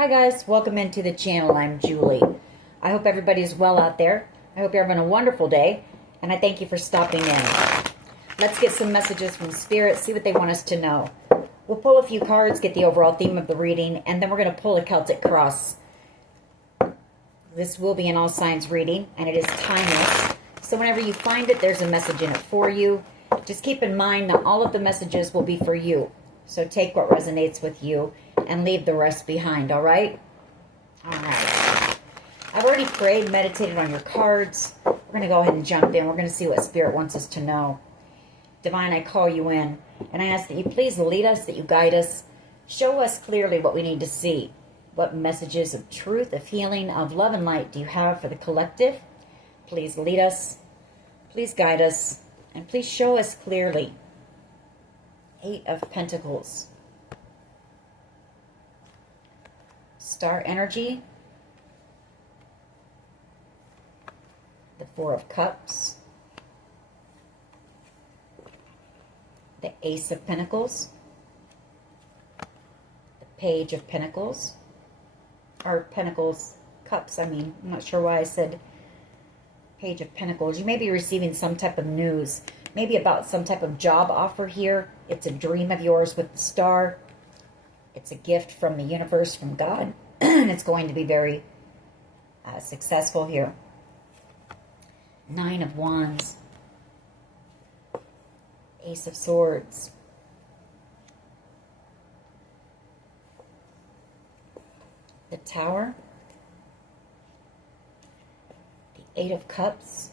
Hi guys, welcome into the channel. I'm Julie. I hope everybody's well out there. I hope you're having a wonderful day, and I thank you for stopping in. Let's get some messages from Spirit, see what they want us to know. We'll pull a few cards, get the overall theme of the reading, and then we're going to pull a Celtic cross. This will be an all signs reading, and it is timeless. So whenever you find it, there's a message in it for you. Just keep in mind that all of the messages will be for you. So take what resonates with you and leave the rest behind, all right? All right. I've already prayed, meditated on your cards. We're going to go ahead and jump in. We're going to see what Spirit wants us to know. Divine, I call you in, and I ask that you please lead us, that you guide us. Show us clearly what we need to see. What messages of truth, of healing, of love and light do you have for the collective? Please lead us. Please guide us. And please show us clearly. 8 of Pentacles. Star energy. The 4 of Cups. The Ace of Pentacles. The Page of Pentacles. Or Pentacles, Cups, I'm not sure why I said Page of Pentacles. You may be receiving some type of news. Maybe about some type of job offer here. It's a dream of yours with the star. It's a gift from the universe, from God. And it's going to be very successful here. 9 of Wands. Ace of Swords. The Tower. The 8 of Cups.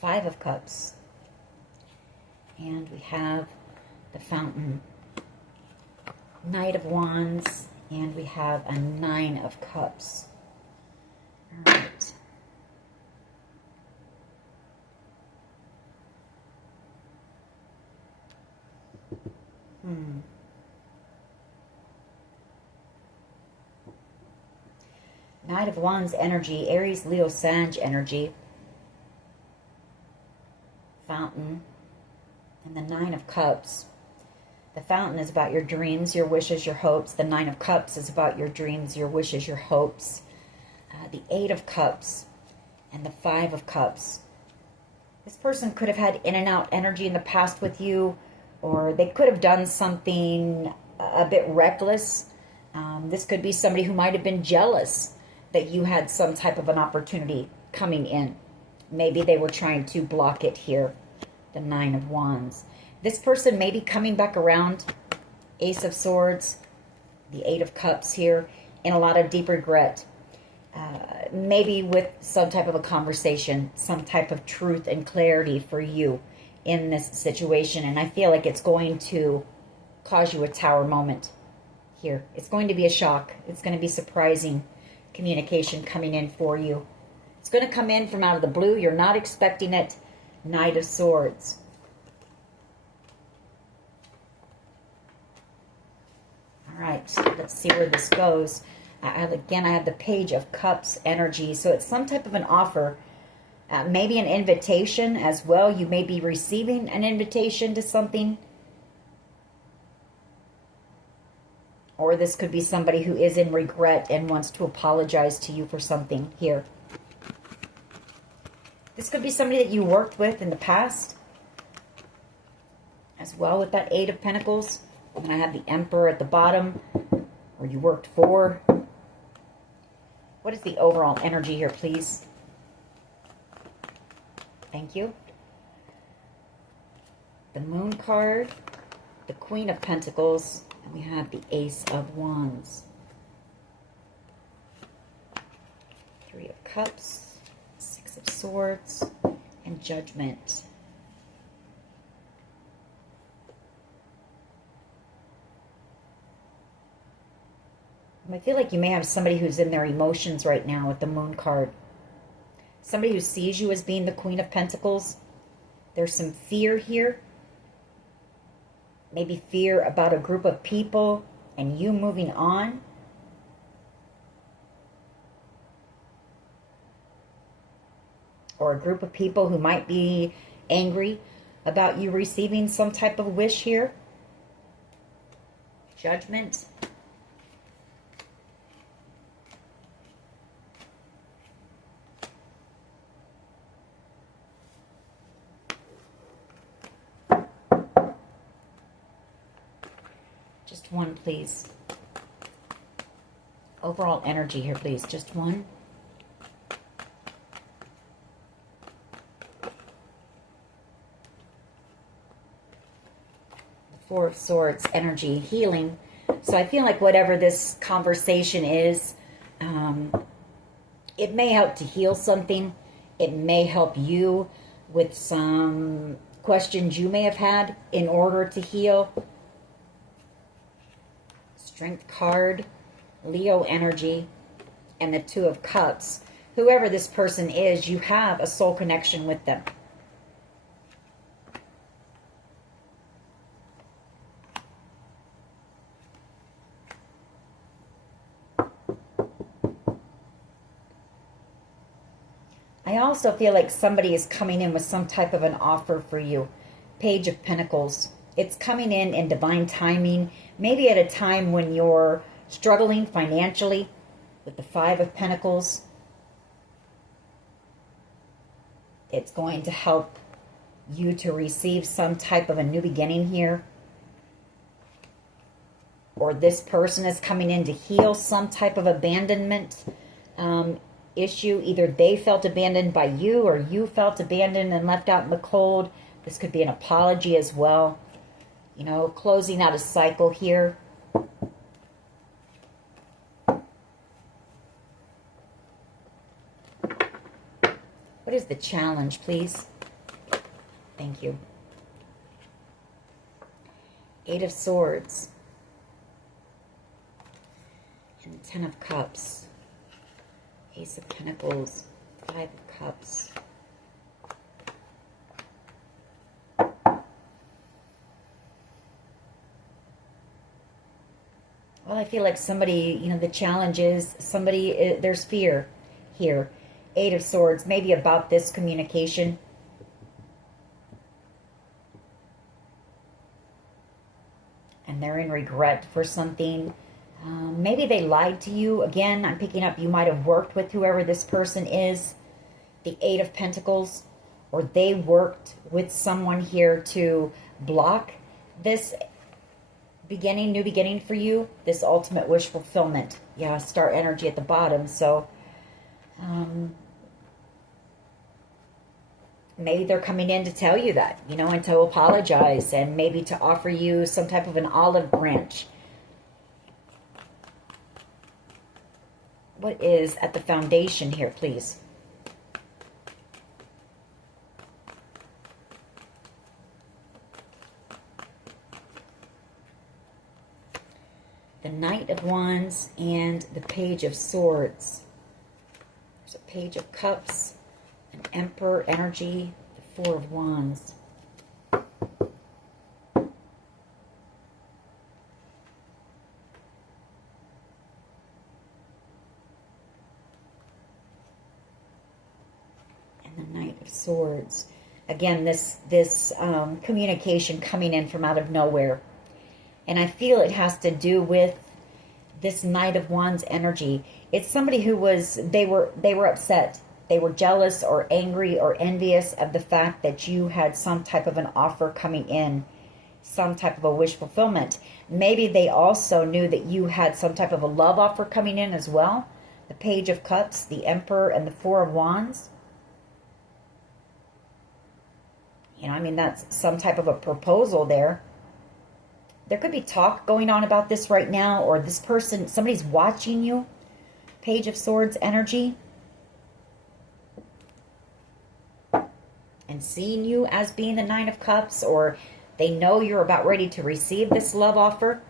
5 of Cups, and we have the Fountain, Knight of Wands, and we have a 9 of Cups. All right. Knight of Wands energy, Aries, Leo, Sag energy. Fountain, and the 9 of Cups. The Fountain is about your dreams, your wishes, your hopes. The 9 of Cups is about your dreams, your wishes, your hopes. The 8 of Cups and the 5 of Cups. This person could have had in and out energy in the past with you, or they could have done something a bit reckless. This could be somebody who might have been jealous that you had some type of an opportunity coming in. Maybe they were trying to block it here. The 9 of Wands. This person may be coming back around. Ace of Swords. The 8 of Cups here. In a lot of deep regret. Maybe with some type of a conversation. Some type of truth and clarity for you in this situation. And I feel like it's going to cause you a tower moment here. It's going to be a shock. It's going to be surprising communication coming in for you. It's going to come in from out of the blue. You're not expecting it. Knight of Swords. All right, let's see where this goes. Again, I have the Page of Cups energy. So it's some type of an offer. Maybe an invitation as well. You may be receiving an invitation to something. Or this could be somebody who is in regret and wants to apologize to you for something here. This could be somebody that you worked with in the past as well with that 8 of Pentacles. And then I have the Emperor at the bottom, or you worked for. What is the overall energy here, please? Thank you. The Moon card, the Queen of Pentacles, and we have the Ace of Wands. 3 of Cups. Of Swords and Judgment. I feel like you may have somebody who's in their emotions right now with the Moon card. Somebody who sees you as being the Queen of Pentacles. There's some fear here. Maybe fear about a group of people and you moving on. Or a group of people who might be angry about you receiving some type of wish here. Judgment. Just one, please. Overall energy here, please. Just one. Four of Swords, energy, healing. So I feel like whatever this conversation is, it may help to heal something. It may help you with some questions you may have had in order to heal. Strength card, Leo energy, and the Two of Cups. Whoever this person is, you have a soul connection with them. I also feel like somebody is coming in with some type of an offer for you. Page of Pentacles. It's coming in divine timing, maybe at a time when you're struggling financially with the Five of Pentacles. It's going to help you to receive some type of a new beginning here. Or this person is coming in to heal some type of abandonment issue. Either they felt abandoned by you or you felt abandoned and left out in the cold. This could be an apology as well. You know, closing out a cycle here. What is the challenge, please? Thank you. Eight of Swords. And Ten of Cups. Ace of Pentacles. Five of Cups. Well, I feel like somebody, you know, the challenge is somebody, there's fear here. Eight of Swords, maybe about this communication. And they're in regret for something. Maybe they lied to you. Again, I'm picking up you might have worked with whoever this person is. The Eight of Pentacles. Or they worked with someone here to block this beginning, new beginning for you. This ultimate wish fulfillment. Yeah, star energy at the bottom. So, maybe they're coming in to tell you that, you know, and to apologize and maybe to offer you some type of an olive branch. What is at the foundation here, please? The Knight of Wands and the Page of Swords. There's a Page of Cups, an Emperor energy, the Four of Wands. The Knight of Swords. Again, this communication coming in from out of nowhere. And I feel it has to do with this Knight of Wands energy. It's somebody who was, they were upset. They were jealous or angry or envious of the fact that you had some type of an offer coming in, some type of a wish fulfillment. Maybe they also knew that you had some type of a love offer coming in as well. The Page of Cups, the Emperor, and the Four of Wands. You know, I mean, that's some type of a proposal there. There could be talk going on about this right now, or this person, somebody's watching you. Page of Swords energy. And seeing you as being the Nine of Cups, or they know you're about ready to receive this love offer.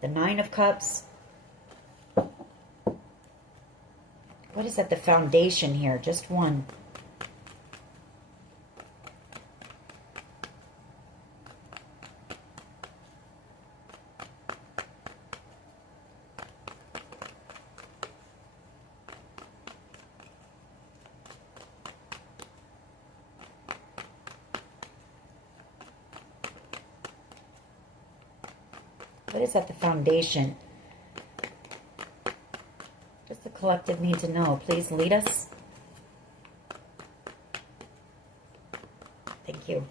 The Nine of Cups. What is at the foundation here? Just one. What is at the foundation? What does the collective need to know? Please lead us. Thank you.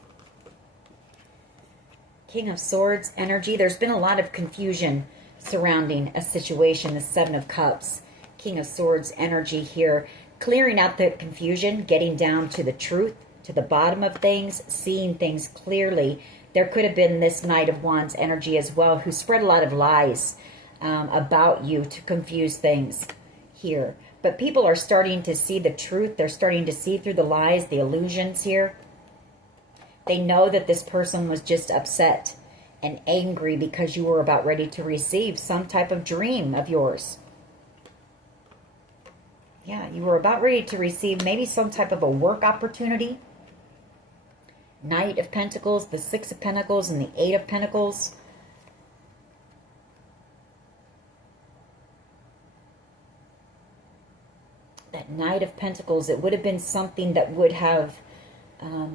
King of Swords energy. There's been a lot of confusion surrounding a situation. The Seven of Cups. King of Swords energy here. Clearing out the confusion, getting down to the truth, to the bottom of things, seeing things clearly. There could have been this Knight of Wands energy as well, who spread a lot of lies about you to confuse things here. But people are starting to see the truth. They're starting to see through the lies, the illusions here. They know that this person was just upset and angry because you were about ready to receive some type of dream of yours. Yeah, you were about ready to receive maybe some type of a work opportunity. Knight of Pentacles, the Six of Pentacles, and the Eight of Pentacles. That Knight of Pentacles, it would have been something that would have,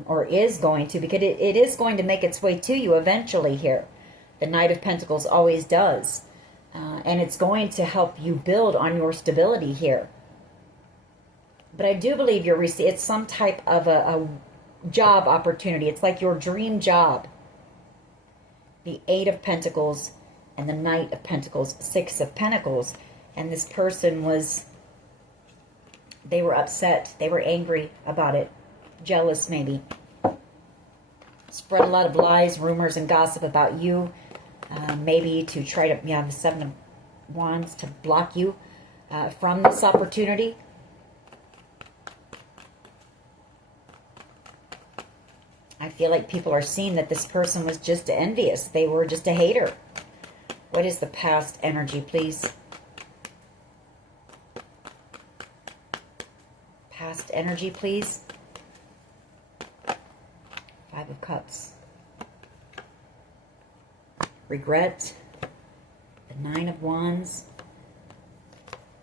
or is going to, because it is going to make its way to you eventually here. The Knight of Pentacles always does. And it's going to help you build on your stability here. But I do believe it's some type of a job opportunity. It's like your dream job. The Eight of Pentacles and the Knight of Pentacles, Six of Pentacles. And this person they were upset. They were angry about it. Jealous maybe. Spread a lot of lies, rumors, and gossip about you. Maybe to try to, the Seven of Wands, to block you from this opportunity. I feel like people are seeing that this person was just envious. They were just a hater. What is the past energy, please? Past energy, please. Five of Cups. Regret. The Nine of Wands.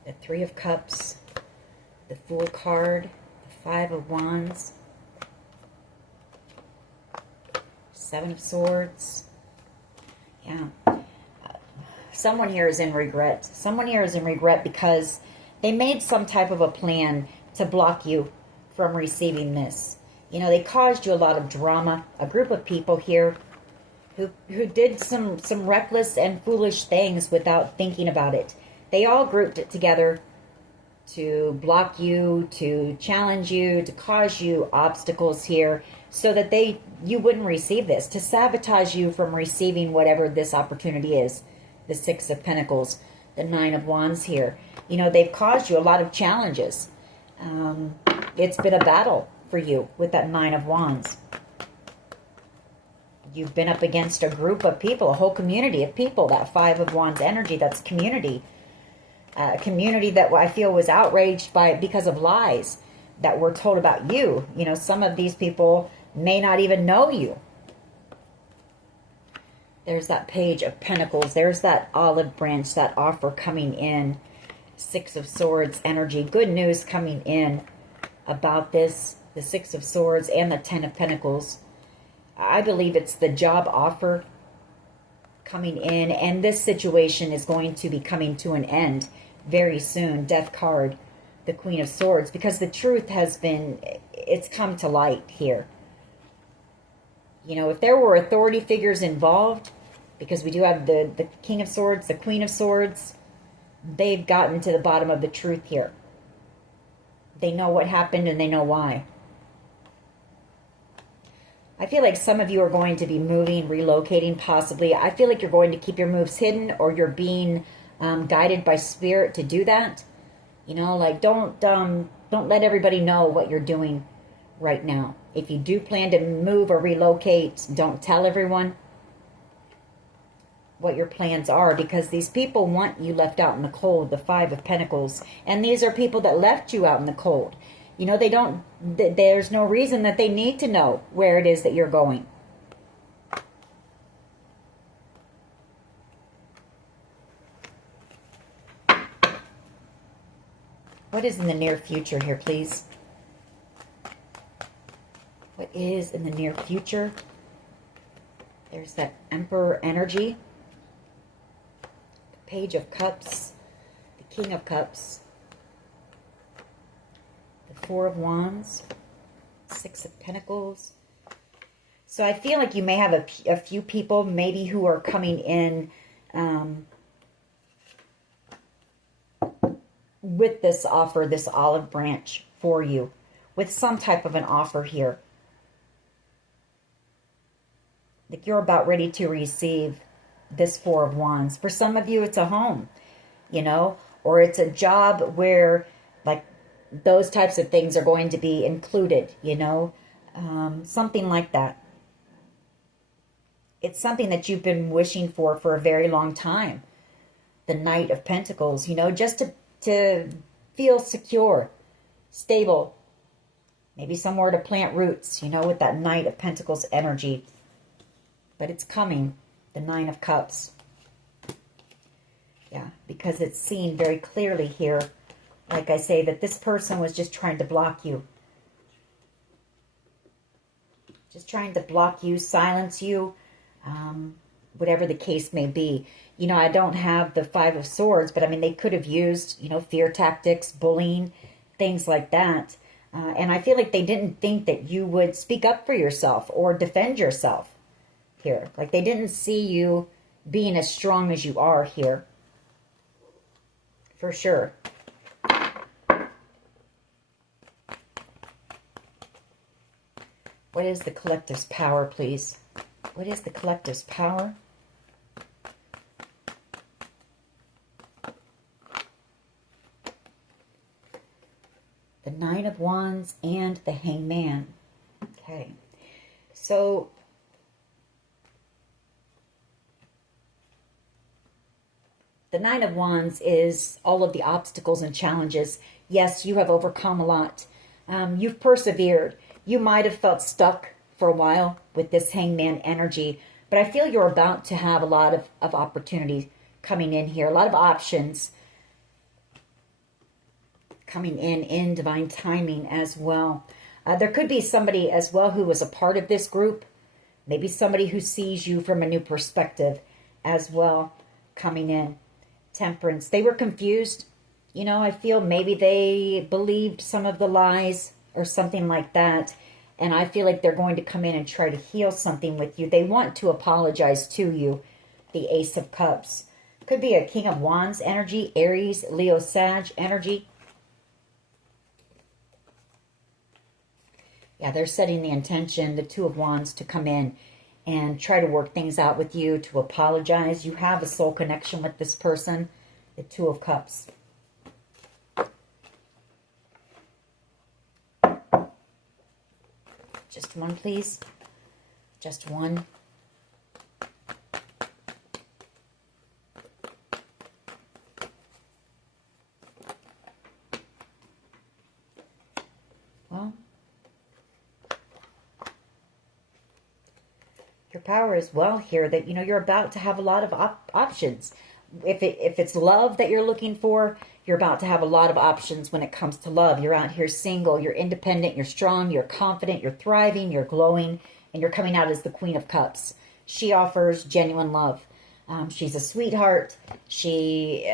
The Three of Cups. The Fool card. The Five of Wands. Seven of Swords. Yeah. Someone here is in regret. Someone here is in regret because they made some type of a plan to block you from receiving this. They caused you a lot of drama. A group of people here who did some reckless and foolish things without thinking about it. They all grouped it together to block you, to challenge you, to cause you obstacles here so that you wouldn't receive this, to sabotage you from receiving whatever this opportunity is. The Six of Pentacles, the Nine of Wands here. They've caused you a lot of challenges. It's been a battle for you with that Nine of Wands. You've been up against a group of people, a whole community of people. That Five of Wands energy, that's community. A community that I feel was outraged because of lies that were told about you. Some of these people may not even know you. There's that Page of Pentacles. There's that olive branch, that offer coming in. Six of Swords energy. Good news coming in about this. The Six of Swords and the Ten of Pentacles. I believe it's the job offer coming in. And this situation is going to be coming to an end very soon. Death card. The Queen of Swords. Because the truth it's come to light here. If there were authority figures involved, because we do have the King of Swords, the Queen of Swords, they've gotten to the bottom of the truth here. They know what happened and they know why. I feel like some of you are going to be moving, relocating possibly. I feel like you're going to keep your moves hidden, or you're being guided by spirit to do that. Don't let everybody know what you're doing right now. If you do plan to move or relocate, don't tell everyone what your plans are, because these people want you left out in the cold. The Five of Pentacles. And these are people that left you out in the cold. There's no reason that they need to know where it is that you're going. What is in the near future here, please? What is in the near future? There's that Emperor energy. Page of Cups, the King of Cups, the Four of Wands, Six of Pentacles. So I feel like you may have a few people maybe who are coming in with this offer, this olive branch for you, with some type of an offer here. Like you're about ready to receive this Four of Wands. For some of you, it's a home, you know, or it's a job where like those types of things are going to be included, you know, something like that. It's something that you've been wishing for a very long time. The Knight of Pentacles, you know, just to feel secure, stable, maybe somewhere to plant roots, you know, with that Knight of Pentacles energy. But it's coming, the Nine of Cups. Yeah, because it's seen very clearly here, like I say, that this person was just trying to block you. Just trying to block you, silence you, whatever the case may be. You know, I don't have the Five of Swords, but I mean, they could have used, you know, fear tactics, bullying, things like that. And I feel like they didn't think that you would speak up for yourself or defend yourself here. Like they didn't see you being as strong as you are here. For sure. What is the collective's power, please? What is the collective's power? The Nine of Wands and the Hangman. Okay. So the Nine of Wands is all of the obstacles and challenges. Yes, you have overcome a lot. You've persevered. You might have felt stuck for a while with this Hangman energy, but I feel you're about to have a lot of opportunity coming in here, a lot of options coming in divine timing as well. There could be somebody as well who was a part of this group, maybe somebody who sees you from a new perspective as well coming in. Temperance. They were confused. You know, I feel maybe they believed some of the lies or something like that. And I feel like they're going to come in and try to heal something with you. They want to apologize to you. The Ace of Cups. Could be a King of Wands energy, Aries, Leo, Sag energy. Yeah, they're setting the intention, the Two of Wands, to come in and try to work things out with you, to apologize. You have a soul connection with this person. The Two of Cups. Just one, please. Just one. Well, your power as well here, that, you know, you're about to have a lot of options. If it's love that you're looking for, you're about to have a lot of options when it comes to love. You're out here single, you're independent, you're strong, you're confident, you're thriving, you're glowing, and you're coming out as the Queen of Cups. She offers genuine love. She's a sweetheart. She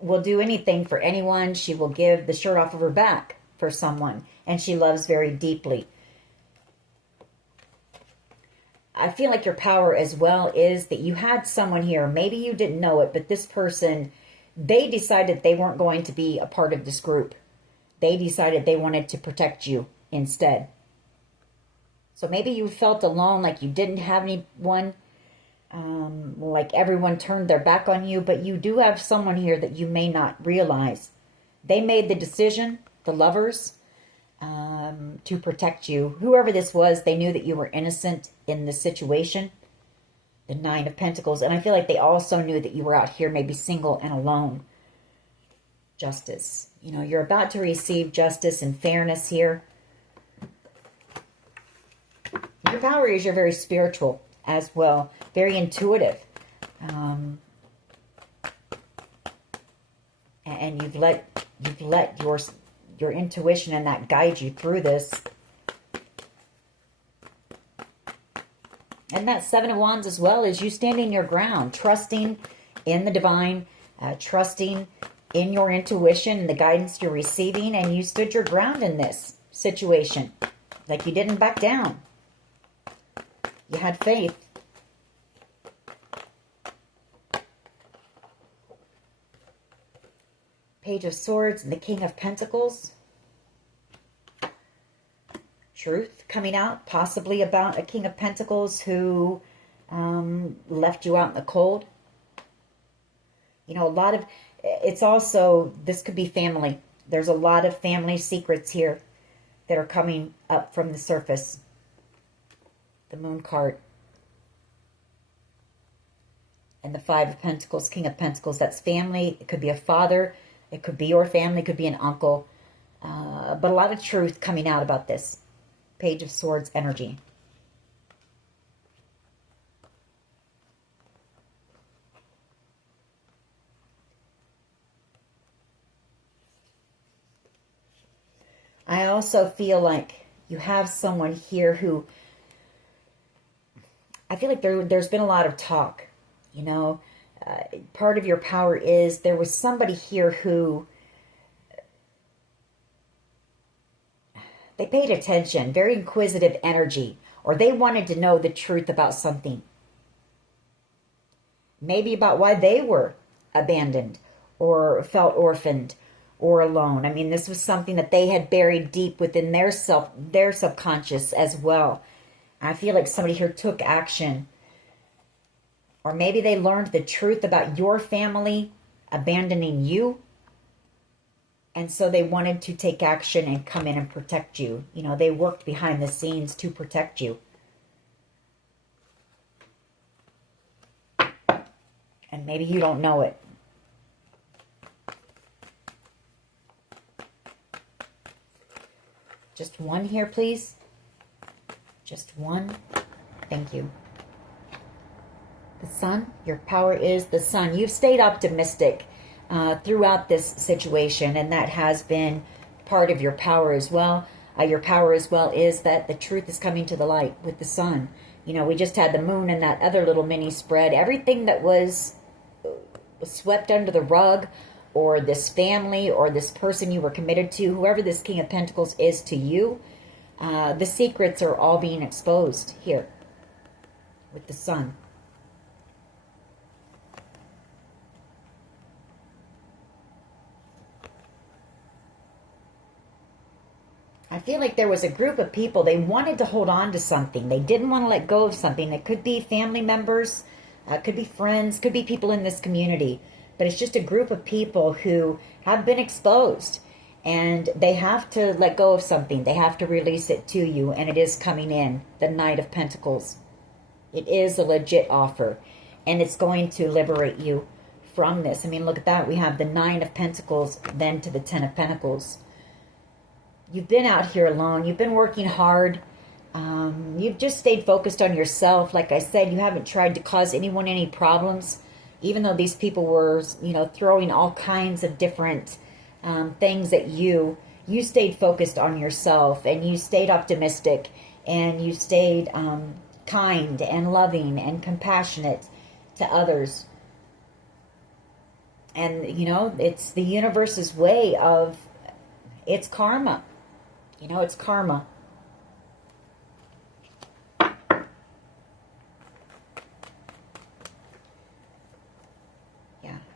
will do anything for anyone. She will give the shirt off of her back for someone, and she loves very deeply. I feel like your power as well is that you had someone here, maybe you didn't know it, but this person, they decided they weren't going to be a part of this group. They decided they wanted to protect you instead. So maybe you felt alone, like you didn't have anyone, like everyone turned their back on you, but you do have someone here that you may not realize. They made the decision, the lovers, to protect you. Whoever this was, they knew that you were innocent in this situation. The Nine of Pentacles. And I feel like they also knew that you were out here maybe single and alone. Justice. You know, you're about to receive justice and fairness here. Your power is you're very spiritual as well. Very intuitive. And you've let your intuition and that guide you through this. And that Seven of Wands as well is you standing your ground, trusting in the divine, trusting in your intuition and the guidance you're receiving, and you stood your ground in this situation. Like you didn't back down. You had faith. Page of Swords and the King of Pentacles. Truth coming out, possibly about a King of Pentacles who left you out in the cold. You know, a lot of, it's also, this could be family. There's a lot of family secrets here that are coming up from the surface. The Moon card. And the Five of Pentacles, King of Pentacles. That's family. It could be a father. It could be your family. It could be an uncle. But a lot of truth coming out about this. Page of Swords energy. I also feel like you have someone here who, I feel like there's been a lot of talk, you know. Part of your power is there was somebody here who, they paid attention, very inquisitive energy, or they wanted to know the truth about something. Maybe about why they were abandoned or felt orphaned or alone. I mean, this was something that they had buried deep within their subconscious as well. And I feel like somebody here took action. Or maybe they learned the truth about your family abandoning you. And so they wanted to take action and come in and protect you. You know, they worked behind the scenes to protect you. And maybe you don't know it. Just one here, please. Just one. Thank you. The Sun. Your power is the Sun. You've stayed optimistic throughout this situation, and that has been part of your power as well. Your power as well is that the truth is coming to the light with the Sun. You know, we just had the Moon and that other little mini spread. Everything that was swept under the rug, or this family, or this person you were committed to, whoever this King of Pentacles is to you, the secrets are all being exposed here with the Sun. I feel like there was a group of people, they wanted to hold on to something. They didn't want to let go of something. It could be family members, could be friends, could be people in this community. But it's just a group of people who have been exposed. And they have to let go of something. They have to release it to you. And it is coming in. The Knight of Pentacles. It is a legit offer. And it's going to liberate you from this. I mean, look at that. We have the Nine of Pentacles, then to the Ten of Pentacles. You've been out here alone. You've been working hard. You've just stayed focused on yourself. Like I said, you haven't tried to cause anyone any problems. Even though these people were, you know, throwing all kinds of different things at you, you stayed focused on yourself, and you stayed optimistic, and you stayed kind and loving and compassionate to others. And, you know, it's the universe's way of, it's karma. You know, it's karma.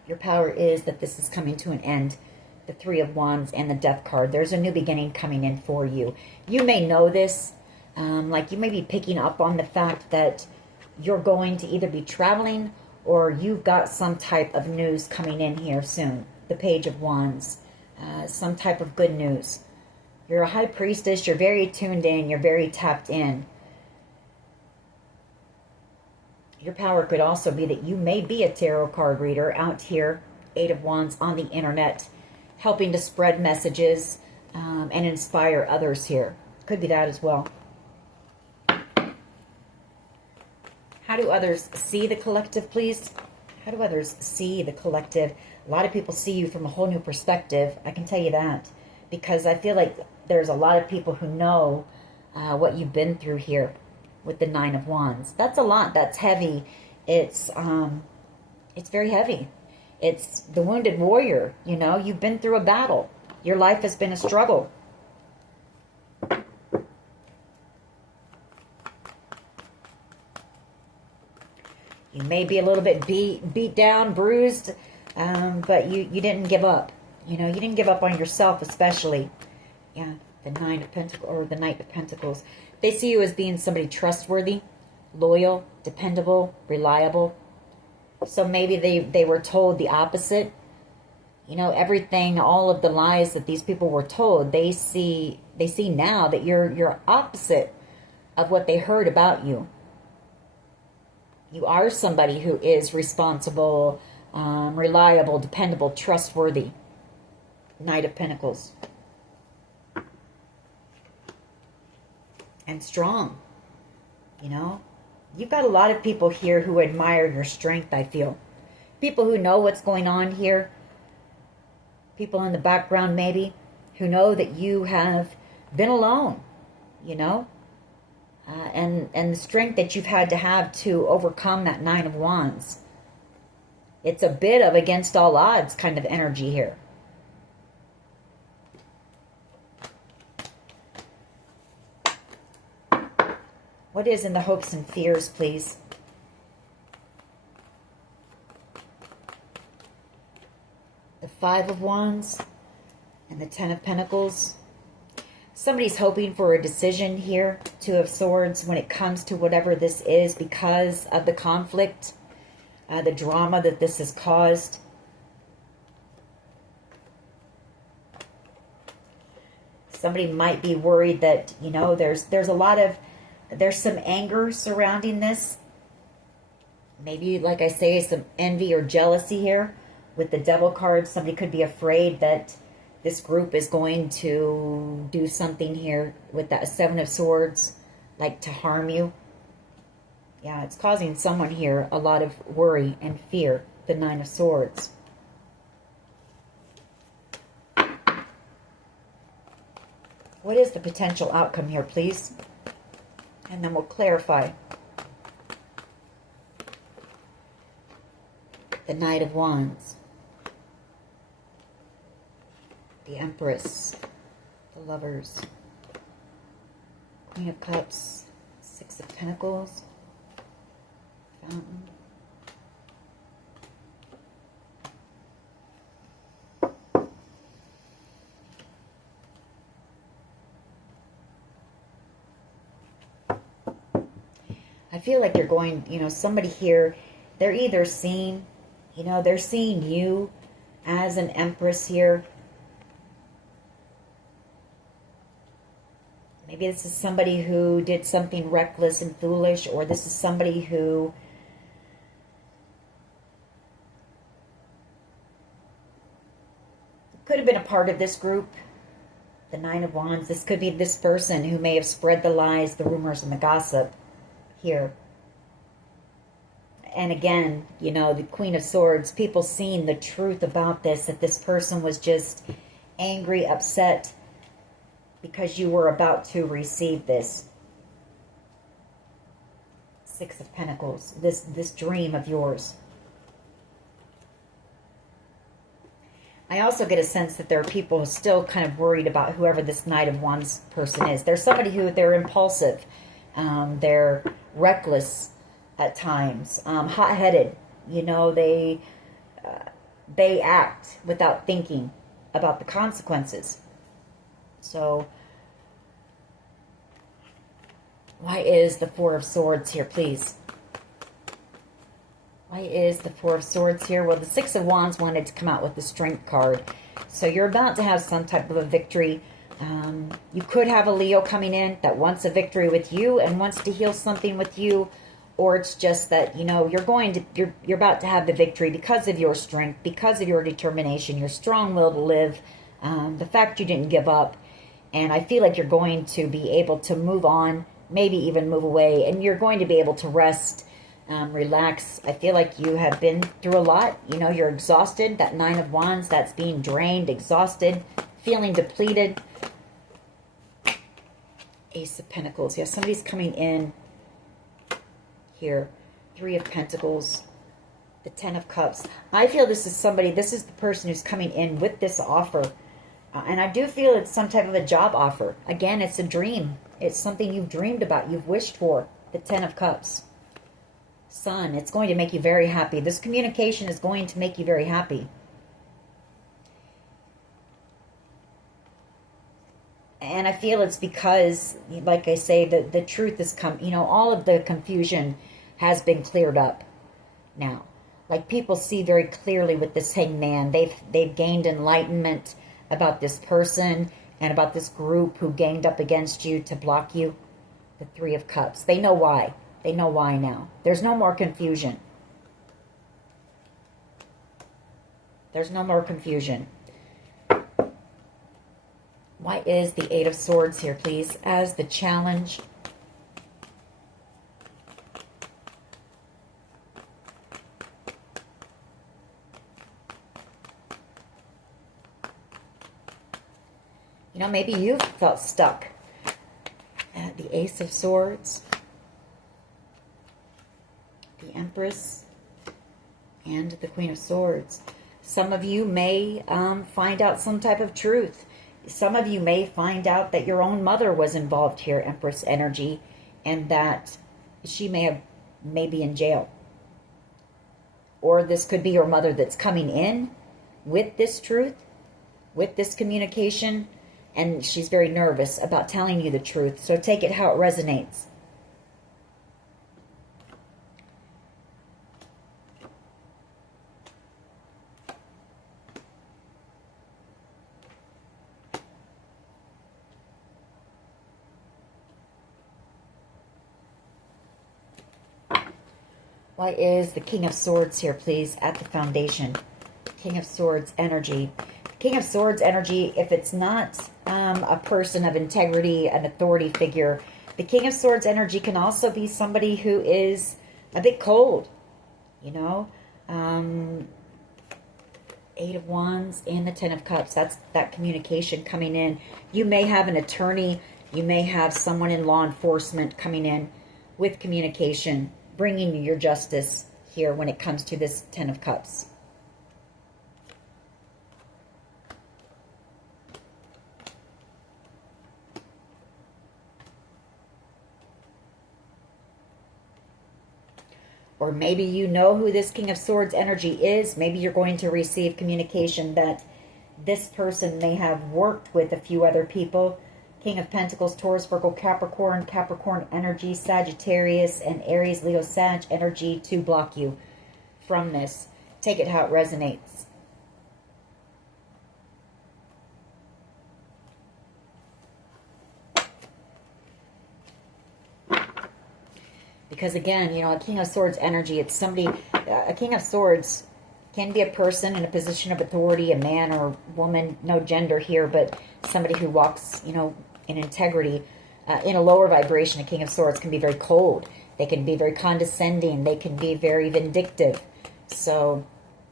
Your power is that this is coming to an end. The Three of Wands and the Death card. There's a new beginning coming in for you. You may know this. Like you may be picking up on the fact that you're going to either be traveling or you've got some type of news coming in here soon. The Page of Wands. Some type of good news. You're a high priestess. You're very tuned in. You're very tapped in. Your power could also be that you may be a tarot card reader out here, Eight of Wands, on the internet, helping to spread messages and inspire others here. Could be that as well. How do others see the collective, please? How do others see the collective? A lot of people see you from a whole new perspective. I can tell you that. Because I feel like there's a lot of people who know what you've been through here. With the Nine of Wands. That's a lot. That's heavy. It's very heavy. It's the wounded warrior. You know, you've been through a battle. Your life has been a struggle. You may be a little bit beat down, bruised, but you didn't give up. You know, you didn't give up on yourself, especially. Yeah, the Nine of Pentacles, or the Knight of Pentacles. They see you as being somebody trustworthy, loyal, dependable, reliable. So maybe they were told the opposite. You know, everything, all of the lies that these people were told, they see now that you're opposite of what they heard about you. You are somebody who is responsible, reliable, dependable, trustworthy. Knight of Pentacles. And strong. You know, you've got a lot of people here who admire your strength, I feel. People who know what's going on here. People in the background, maybe, who know that you have been alone, you know. And the strength that you've had to have to overcome that Nine of Wands. It's a bit of against all odds kind of energy here. What is in the hopes and fears, please? The Five of Wands and the Ten of Pentacles. Somebody's hoping for a decision here, Two of Swords, when it comes to whatever this is because of the conflict, the drama that this has caused. Somebody might be worried that, you know, there's some anger surrounding this. Maybe, like I say, some envy or jealousy here with the Devil card. Somebody could be afraid that this group is going to do something here with that Seven of Swords, like to harm you. Yeah, it's causing someone here a lot of worry and fear, the Nine of Swords. What is the potential outcome here, please? And then we'll clarify. The Knight of Wands. The Empress. The Lovers. Queen of Cups. Six of Pentacles. Fountain. I feel like you're going, you know, somebody here, they're either seeing, you know, they're seeing you as an Empress here. Maybe this is somebody who did something reckless and foolish, or this is somebody who could have been a part of this group. The Nine of Wands. This could be this person who may have spread the lies, the rumors, and the gossip here. And again, you know, the Queen of Swords, people seeing the truth about this, that this person was just angry, upset, because you were about to receive this. Six of Pentacles, this dream of yours. I also get a sense that there are people still kind of worried about whoever this Knight of Wands person is. There's somebody who, they're impulsive. They're reckless at times. Hot-headed. You know, they act without thinking about the consequences. So, why is the Four of Swords here, please? Why is the Four of Swords here? Well, the Six of Wands wanted to come out with the Strength card. So you're about to have some type of a victory. You could have a Leo coming in that wants a victory with you and wants to heal something with you. Or it's just that, you know, you're about to have the victory because of your strength, because of your determination, your strong will to live, the fact you didn't give up. And I feel like you're going to be able to move on, maybe even move away, and you're going to be able to rest, relax. I feel like you have been through a lot. You know, you're exhausted. That Nine of Wands, that's being drained, exhausted, feeling depleted. Ace of Pentacles. Yeah, somebody's coming in here. Three of Pentacles. The Ten of Cups. I feel this is somebody, this is the person who's coming in with this offer. And I do feel it's some type of a job offer. Again, it's a dream. It's something you've dreamed about, you've wished for. The Ten of Cups. Sun, it's going to make you very happy. This communication is going to make you very happy. And I feel it's because, like I say, the truth has come. You know, all of the confusion has been cleared up now. Like, people see very clearly with this Hangman. They've gained enlightenment about this person and about this group who ganged up against you to block you. The Three of Cups. They know why. They know why now. There's no more confusion. There's no more confusion. Why is the Eight of Swords here, please, as the challenge? You know, maybe you've felt stuck. The Ace of Swords, the Empress, and the Queen of Swords. Some of you may find out some type of truth. Some of you may find out that your own mother was involved here, Empress energy, and that she may be in jail. Or this could be your mother that's coming in with this truth, with this communication, and she's very nervous about telling you the truth. So take it how it resonates. Why is the King of Swords here, please, at the foundation? King of Swords energy. King of Swords energy, if it's not a person of integrity, an authority figure, the King of Swords energy can also be somebody who is a bit cold, you know. Eight of Wands and the Ten of Cups. That's that communication coming in. You may have an attorney. You may have someone in law enforcement coming in with communication, bringing you your justice here when it comes to this Ten of Cups. Or maybe you know who this King of Swords energy is. Maybe you're going to receive communication that this person may have worked with a few other people. King of Pentacles, Taurus, Virgo, Capricorn, Capricorn energy, Sagittarius, and Aries, Leo, Sag energy to block you from this. Take it how it resonates. Because again, you know, a King of Swords energy, it's somebody, a King of Swords can be a person in a position of authority, a man or woman, no gender here, but somebody who walks, you know, in integrity. In a lower vibration, a King of Swords can be very cold. They can be very condescending. They can be very vindictive. So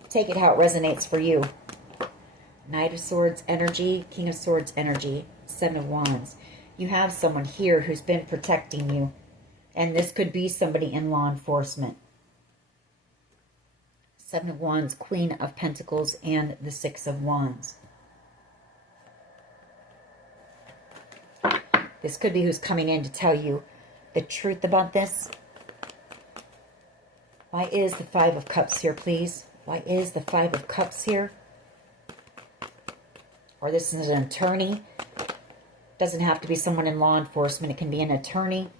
take it how it resonates for you. Knight of Swords energy, King of Swords energy, Seven of Wands. You have someone here who's been protecting you. And this could be somebody in law enforcement. Seven of Wands, Queen of Pentacles, and the Six of Wands. This could be who's coming in to tell you the truth about this. Why is the Five of Cups here, please? Why is the Five of Cups here? Or this is an attorney. Doesn't have to be someone in law enforcement. It can be an attorney.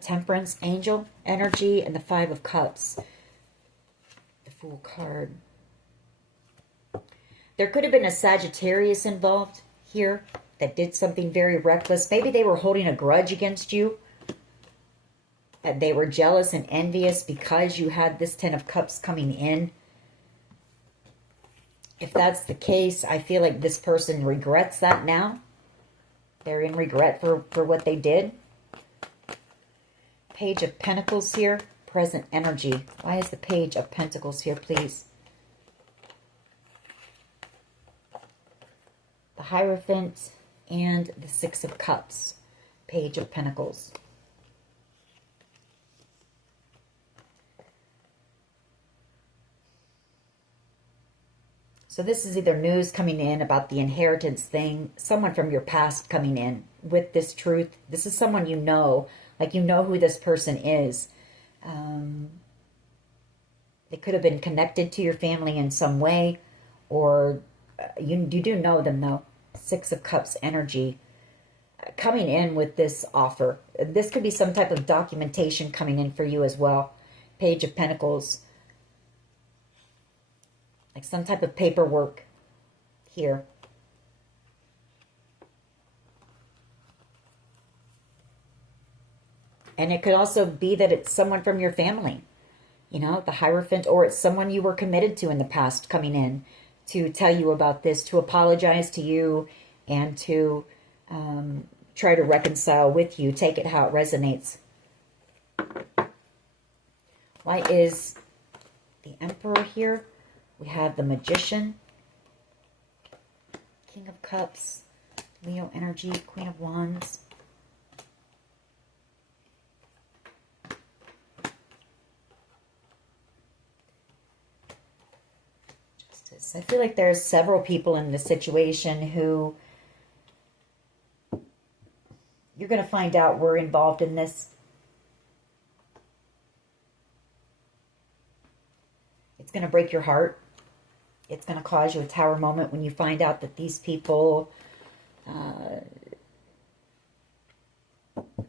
Temperance, Angel, energy, and the Five of Cups. The Fool card. There could have been a Sagittarius involved here that did something very reckless. Maybe they were holding a grudge against you. And they were jealous and envious because you had this Ten of Cups coming in. If that's the case, I feel like this person regrets that now. They're in regret for what they did. Page of Pentacles here, present energy. Why is the Page of Pentacles here, please? The Hierophant and the Six of Cups. Page of Pentacles. So this is either news coming in about the inheritance thing, someone from your past coming in with this truth. This is someone you know, like you know who this person is. They could have been connected to your family in some way, or you do know them though. Six of Cups energy coming in with this offer. This could be some type of documentation coming in for you as well. Page of Pentacles. Like some type of paperwork here. And it could also be that it's someone from your family. You know, the Hierophant, or it's someone you were committed to in the past coming in to tell you about this, to apologize to you, and to try to reconcile with you. Take it how it resonates. Why is the Emperor here? We have the Magician, King of Cups, Leo energy, Queen of Wands. Justice. I feel like there's several people in this situation who you're going to find out were involved in this. It's going to break your heart. It's going to cause you a tower moment when you find out that these people,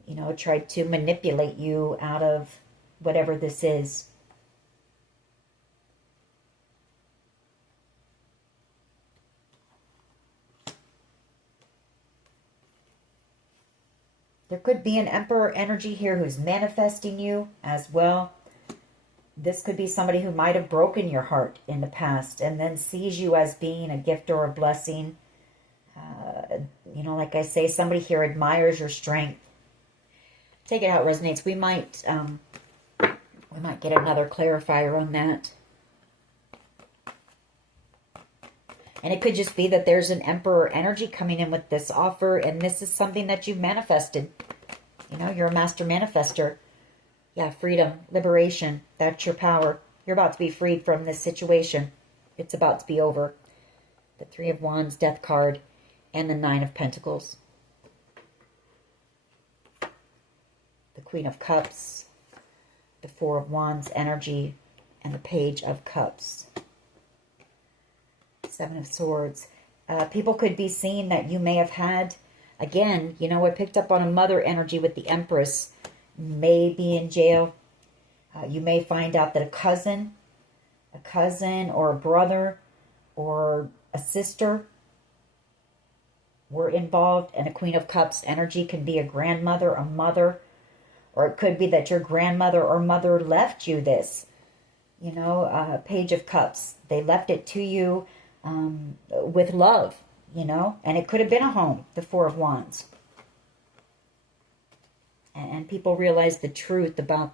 you know, tried to manipulate you out of whatever this is. There could be an Emperor energy here who's manifesting you as well. This could be somebody who might have broken your heart in the past and then sees you as being a gift or a blessing. You know, like I say, somebody here admires your strength. Take it how it resonates. We might get another clarifier on that. And it could just be that there's an Emperor energy coming in with this offer, and this is something that you've manifested. You know, you're a master manifester. Yeah, freedom, liberation, that's your power. You're about to be freed from this situation. It's about to be over. The Three of Wands, Death card, and the Nine of Pentacles. The Queen of Cups, the Four of Wands energy, and the Page of Cups. Seven of Swords. People could be seeing that you may have had, again, you know, I picked up on a mother energy with the Empress. May be in jail. You may find out that a cousin or a brother or a sister were involved. And a Queen of Cups energy can be a grandmother, a mother, or it could be that your grandmother or mother left you this. You know, Page of Cups. They left it to you with love, you know, and it could have been a home, the Four of Wands. And people realize the truth about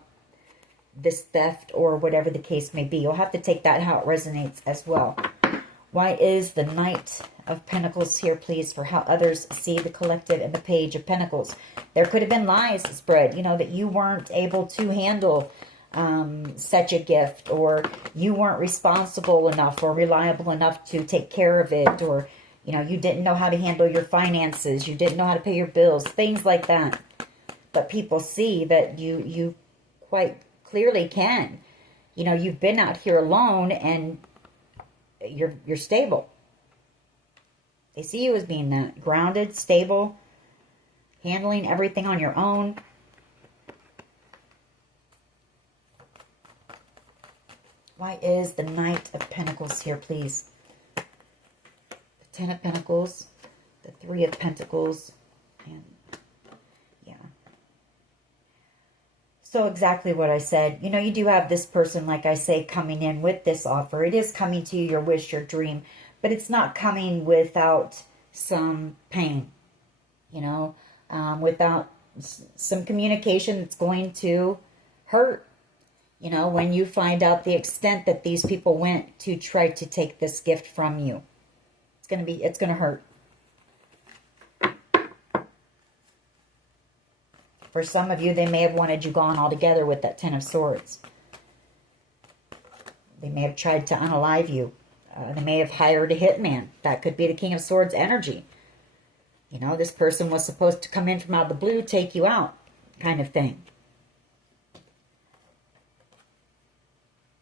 this theft or whatever the case may be. You'll have to take that how it resonates as well. Why is the Knight of Pentacles here, please, for how others see the collective, and the Page of Pentacles? There could have been lies spread, you know, that you weren't able to handle such a gift, or you weren't responsible enough or reliable enough to take care of it, or, you know, you didn't know how to handle your finances, you didn't know how to pay your bills, things like that. But people see that you quite clearly can. You know, you've been out here alone and you're stable. They see you as being that grounded, stable, handling everything on your own. Why is the Knight of Pentacles here, please? The Ten of Pentacles, the Three of Pentacles, and yeah. So exactly what I said. You know, you do have this person, like I say, coming in with this offer. It is coming to you, your wish, your dream, but it's not coming without some pain, you know, without some communication that's going to hurt. You know, when you find out the extent that these people went to try to take this gift from you, it's going to hurt. For some of you, they may have wanted you gone altogether with that Ten of Swords. They may have tried to unalive you. They may have hired a hitman. That could be the King of Swords energy. You know, this person was supposed to come in from out of the blue, take you out, kind of thing.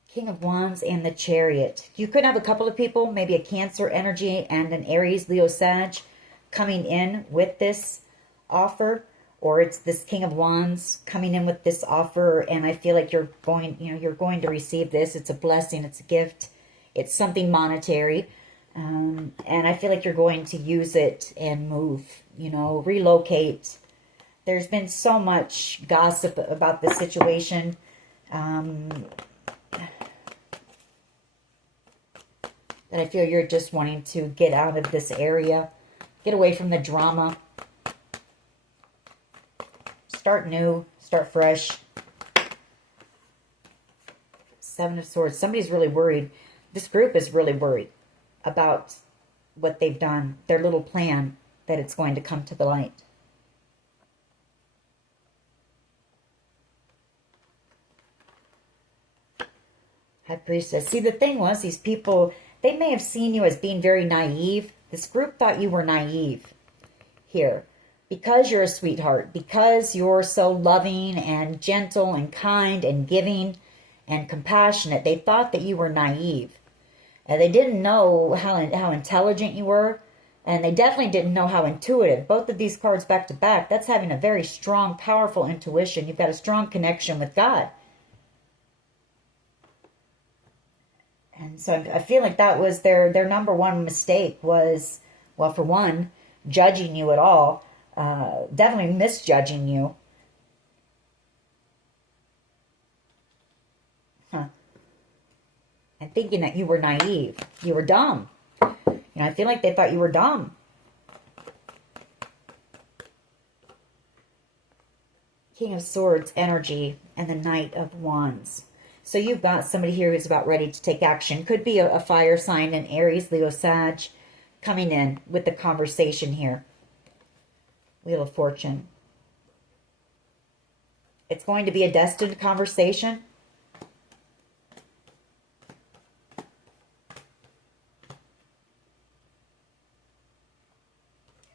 King of Wands and the Chariot. You could have a couple of people, maybe a Cancer energy and an Aries, Leo, Sag, coming in with this offer, or it's this King of Wands coming in with this offer, and I feel like you're going, you're going to receive this. It's a blessing. It's a gift. It's something monetary, and I feel like you're going to use it and move, relocate. There's been so much gossip about this situation. That I feel you're just wanting to get out of this area. Get away from the drama. Start new. Start fresh. Seven of Swords. Somebody's really worried. This group is really worried about what they've done. Their little plan, that it's going to come to the light. High Priestess. See, the thing was, these people, they may have seen you as being very naive. This group thought you were naive here. Because you're a sweetheart. Because you're so loving and gentle and kind and giving and compassionate. They thought that you were naive. And they didn't know how intelligent you were. And they definitely didn't know how intuitive. Both of these cards back to back, that's having a very strong, powerful intuition. You've got a strong connection with God. And so I feel like that was their number one mistake was, well, for one, judging you at all. Definitely misjudging you. And thinking that you were naive. You were dumb. I feel like they thought you were dumb. King of Swords energy and the Knight of Wands. So you've got somebody here who's about ready to take action. Could be a fire sign, an Aries, Leo, Sag, coming in with the conversation here. Wheel of Fortune. It's going to be a destined conversation.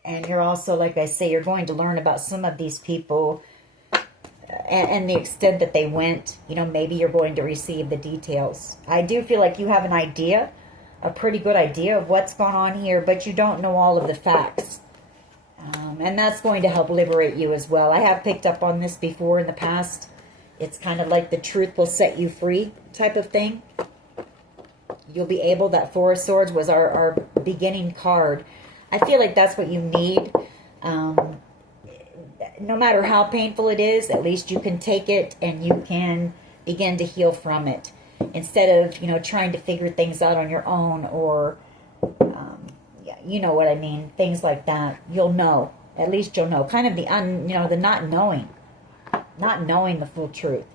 And you're also, like I say, you're going to learn about some of these people and the extent that they went. Maybe you're going to receive the details. I do feel like you have an idea, a pretty good idea of what's going on here, but you don't know all of the facts. And that's going to help liberate you as well. I have picked up on this before in the past. It's kind of like the truth will set you free type of thing. You'll be able, that Four of Swords was our beginning card. I feel like that's what you need. No matter how painful it is, at least you can take it and you can begin to heal from it. Instead of, trying to figure things out on your own or, you know what I mean, things like that. You'll know. At least you'll know. Kind of the the not knowing. Not knowing the full truth.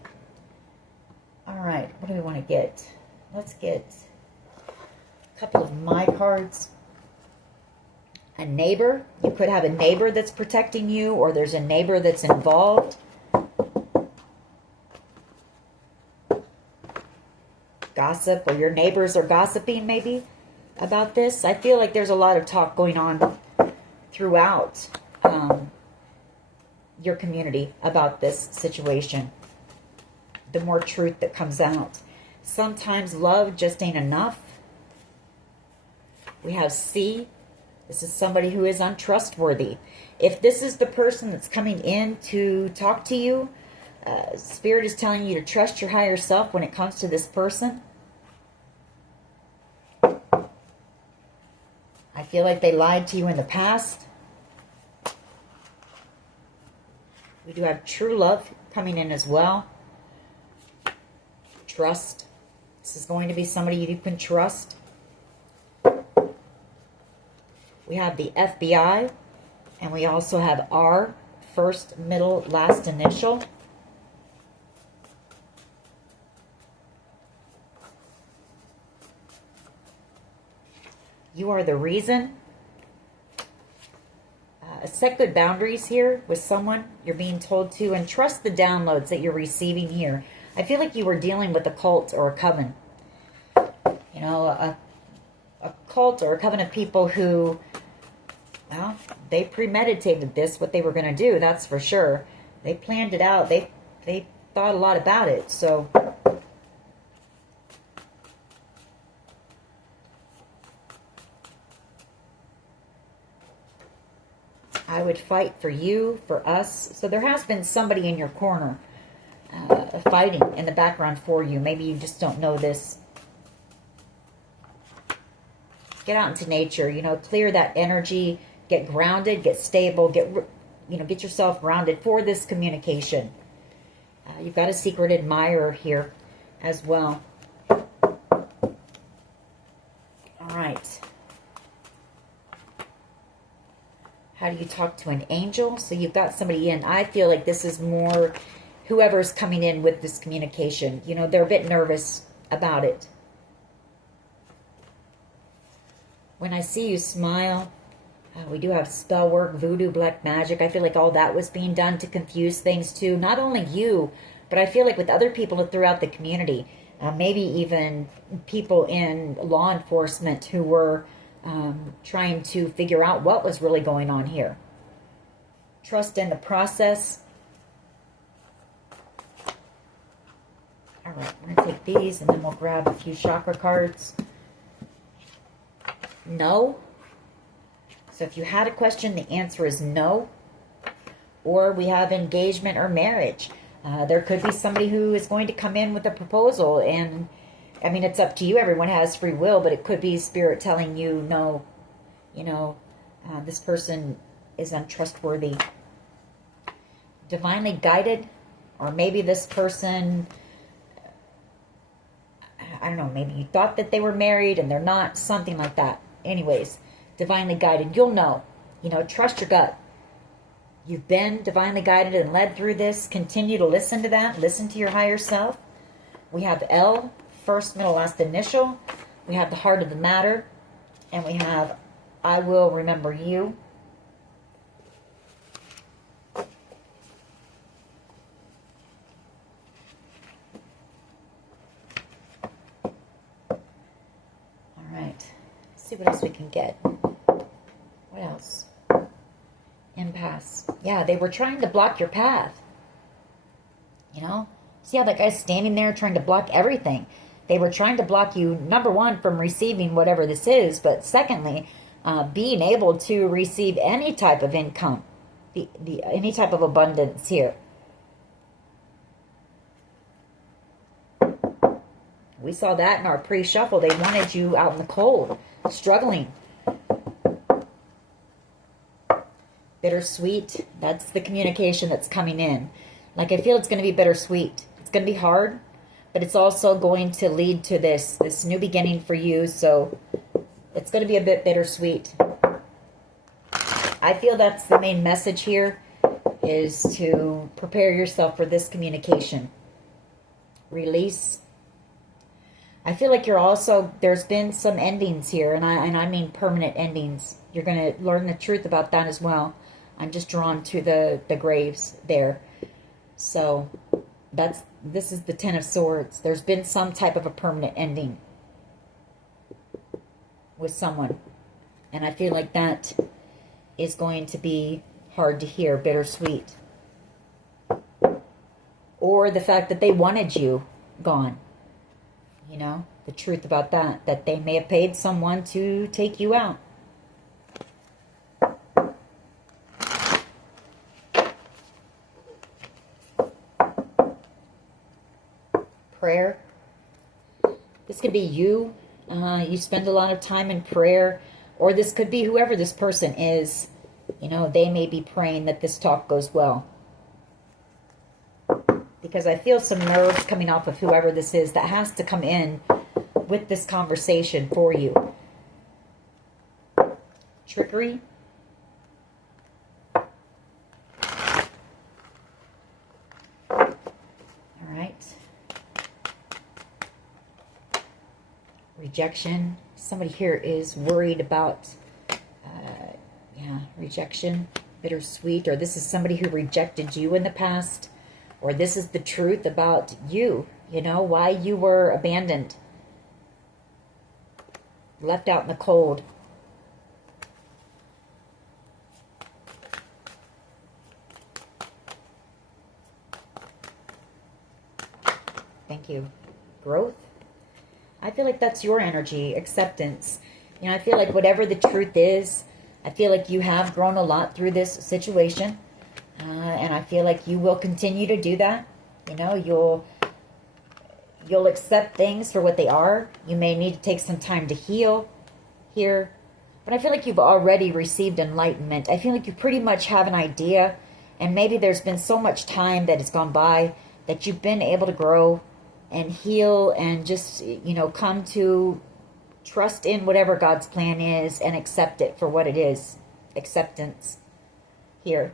All right, what do we want to get? Let's get a couple of my cards. A neighbor. You could have a neighbor that's protecting you, or there's a neighbor that's involved. Gossip, or your neighbors are gossiping maybe about this. I feel like there's a lot of talk going on throughout your community about this situation. The more truth that comes out. Sometimes love just ain't enough. We have C. This is somebody who is untrustworthy. If this is the person that's coming in to talk to you, Spirit is telling you to trust your higher self when it comes to this person. I feel like they lied to you in the past. We do have true love coming in as well. Trust. This is going to be somebody you can trust. We have the FBI, and we also have R, first, middle, last initial. You are the reason. Set good boundaries here with someone you're being told to, and trust the downloads that you're receiving here. I feel like you were dealing with a cult or a coven. a cult or a coven of people who, well, they premeditated this, what they were going to do, that's for sure. They planned it out. They thought a lot about it. So I would fight for you, for us. So there has been somebody in your corner fighting in the background for you. Maybe you just don't know this. Get out into nature, you know, clear that energy, get grounded, get stable, get yourself grounded for this communication. You've got a secret admirer here as well. All right. How do you talk to an angel? So you've got somebody in. I feel like this is more whoever's coming in with this communication. You know, they're a bit nervous about it. When I see you smile, we do have spell work, voodoo, black magic. I feel like all that was being done to confuse things too. Not only you, but I feel like with other people throughout the community. Maybe even people in law enforcement who were trying to figure out what was really going on here. Trust in the process. All right, we're going to take these and then we'll grab a few chakra cards. No. So if you had a question, the answer is no. Or we have engagement or marriage. There could be somebody who is going to come in with a proposal, and I mean, it's up to you. Everyone has free will, but it could be spirit telling you, no, you know, this person is untrustworthy. Divinely guided, or maybe this person, I don't know, maybe you thought that they were married and they're not, something like that. Anyways, divinely guided, you'll know, you know, trust your gut. You've been divinely guided and led through this. Continue to listen to that. Listen to your higher self. We have L, first, middle, last initial. We have the heart of the matter. And we have I will remember you. All right. Let's see what else we can get. What else? Impasse. Yeah, they were trying to block your path. You know? See how that guy's standing there trying to block everything? They were trying to block you, number one, from receiving whatever this is, but secondly, being able to receive any type of income, any type of abundance here. We saw that in our pre-shuffle. They wanted you out in the cold, struggling. Bittersweet, that's the communication that's coming in. Like, I feel it's going to be bittersweet. It's going to be hard, but it's also going to lead to this new beginning for you. So it's going to be a bit bittersweet. I feel that's the main message here, is to prepare yourself for this communication. Release. I feel like you're also, there's been some endings here, and I mean permanent endings. You're going to learn the truth about that as well. I'm just drawn to the graves there. So this is the Ten of Swords. There's been some type of a permanent ending with someone. And I feel like that is going to be hard to hear, bittersweet. Or the fact that they wanted you gone. You know, the truth about that they may have paid someone to take you out. Prayer. This could be you. You spend a lot of time in prayer. Or this could be whoever this person is. You know, they may be praying that this talk goes well. Because I feel some nerves coming off of whoever this is that has to come in with this conversation for you. Trickery. Rejection. Somebody here is worried about, rejection, bittersweet, or this is somebody who rejected you in the past, or this is the truth about you, you know, why you were abandoned. left out in the cold. Thank you. Growth. I feel like that's your energy. Acceptance. You know, I feel like whatever the truth is, I feel like you have grown a lot through this situation. And I feel like you will continue to do that. You know, you'll accept things for what they are. You may need to take some time to heal here. But I feel like you've already received enlightenment. I feel like you pretty much have an idea. And maybe there's been so much time that has gone by that you've been able to grow and heal and just, you know, come to trust in whatever God's plan is and accept it for what it is. Acceptance here.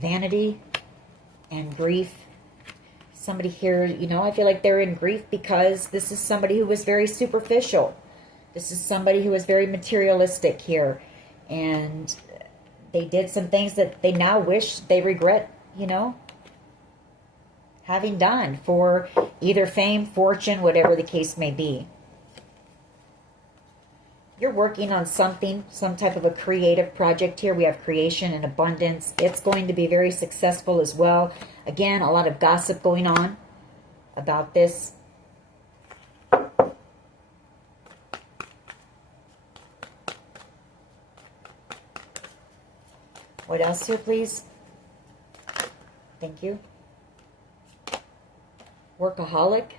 Vanity and grief. Somebody here, you know, I feel like they're in grief because this is somebody who was very superficial. This is somebody who was very materialistic here. And they did some things that they now wish they regret, you know, having done for either fame, fortune, whatever the case may be. You're working on something, some type of a creative project here. We have creation and abundance. It's going to be very successful as well. Again, a lot of gossip going on about this. What else here, please? Thank you. Workaholic.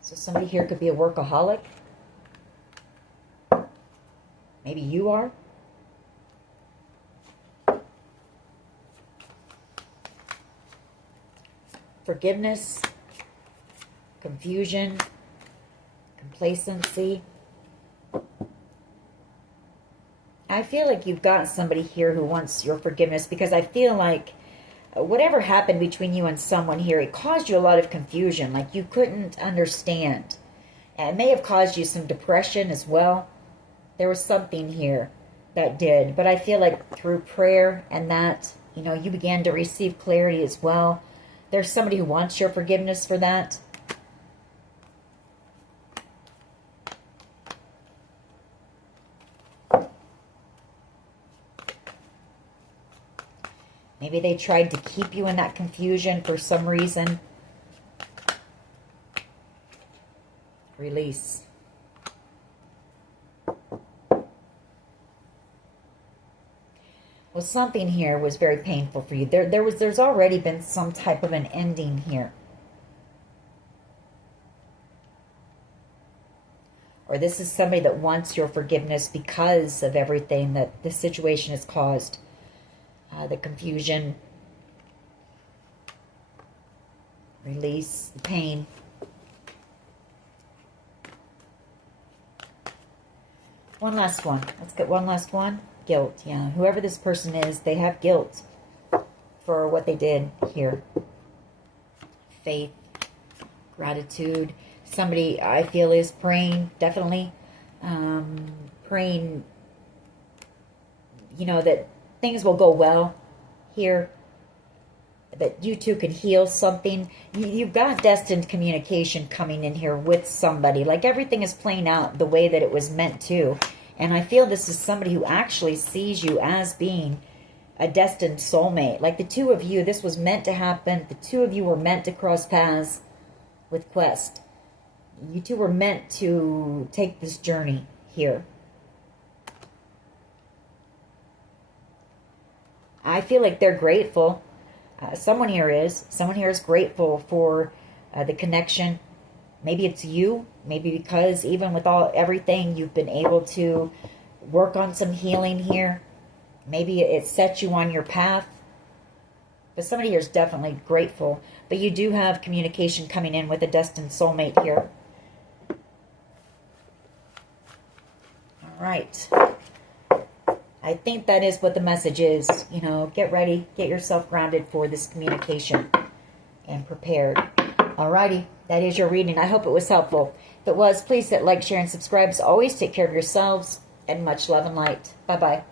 So somebody here could be a workaholic. Maybe you are. Forgiveness, confusion, complacency. I feel like you've got somebody here who wants your forgiveness, because I feel like whatever happened between you and someone here, it caused you a lot of confusion. Like you couldn't understand. And it may have caused you some depression as well. There was something here that did. But I feel like through prayer and that, you know, you began to receive clarity as well. There's somebody who wants your forgiveness for that. Maybe they tried to keep you in that confusion for some reason. Release. Well, something here was very painful for you. There's already been some type of an ending here. Or this is somebody that wants your forgiveness because of everything that this situation has caused. The confusion. Release the pain. One last one. Let's get one last one. Guilt, yeah. Whoever this person is, they have guilt for what they did here. Faith, gratitude. Somebody, I feel, is praying, definitely. Praying, you know, that things will go well here. That you two can heal something. You've got destined communication coming in here with somebody. Like everything is playing out the way that it was meant to. And I feel this is somebody who actually sees you as being a destined soulmate. Like the two of you, this was meant to happen. The two of you were meant to cross paths with Quest. You two were meant to take this journey here. I feel like they're grateful. Someone here is grateful for the connection. Maybe it's you. Maybe because even with everything, you've been able to work on some healing here. Maybe it sets you on your path. But somebody here is definitely grateful. But you do have communication coming in with a destined soulmate here. All right. I think that is what the message is. You know, get ready. Get yourself grounded for this communication. And prepared. Alrighty. That is your reading. I hope it was helpful. If it was, please hit like, share, and subscribe. As always, take care of yourselves. And much love and light. Bye-bye.